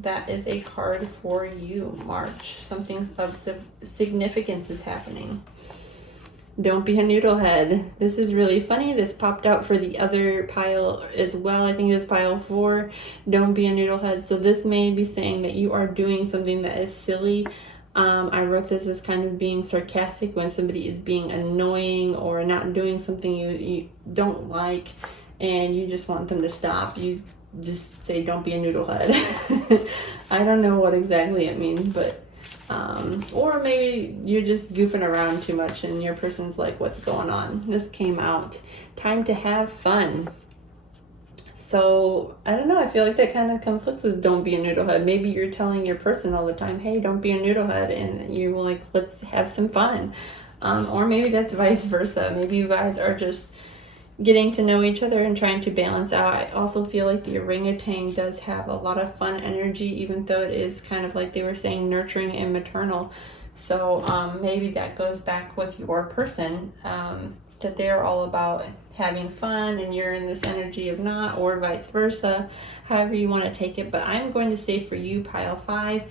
that is a card for you, March. Something of significance is happening. Don't be a noodlehead. This is really funny. This popped out for the other pile as well. I think it was pile 4. Don't be a noodlehead. So this may be saying that you are doing something that is silly. I wrote this as kind of being sarcastic when somebody is being annoying or not doing something you don't like and you just want them to stop. You just say, don't be a noodlehead. I don't know what exactly it means, but or maybe you're just goofing around too much and your person's like, what's going on? This came out. Time to have fun. So, I don't know, I feel like that kind of conflicts with don't be a noodlehead. Maybe you're telling your person all the time, hey, don't be a noodlehead, and you're like, let's have some fun. Or maybe that's vice versa. Maybe you guys are just getting to know each other and trying to balance out. I also feel like the orangutan does have a lot of fun energy, even though it is kind of like they were saying nurturing and maternal. So maybe that goes back with your person, that they're all about having fun and you're in this energy of not, or vice versa, however you want to take it. But I'm going to say for you, pile 5,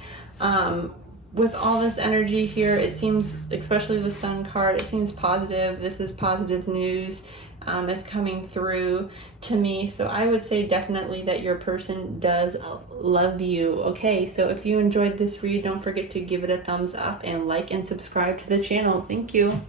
with all this energy here, it seems, especially the Sun card, it seems positive. This is positive news. Is coming through to me. So I would say definitely that your person does love you. Okay, so if you enjoyed this read, don't forget to give it a thumbs up and like and subscribe to the channel. Thank you.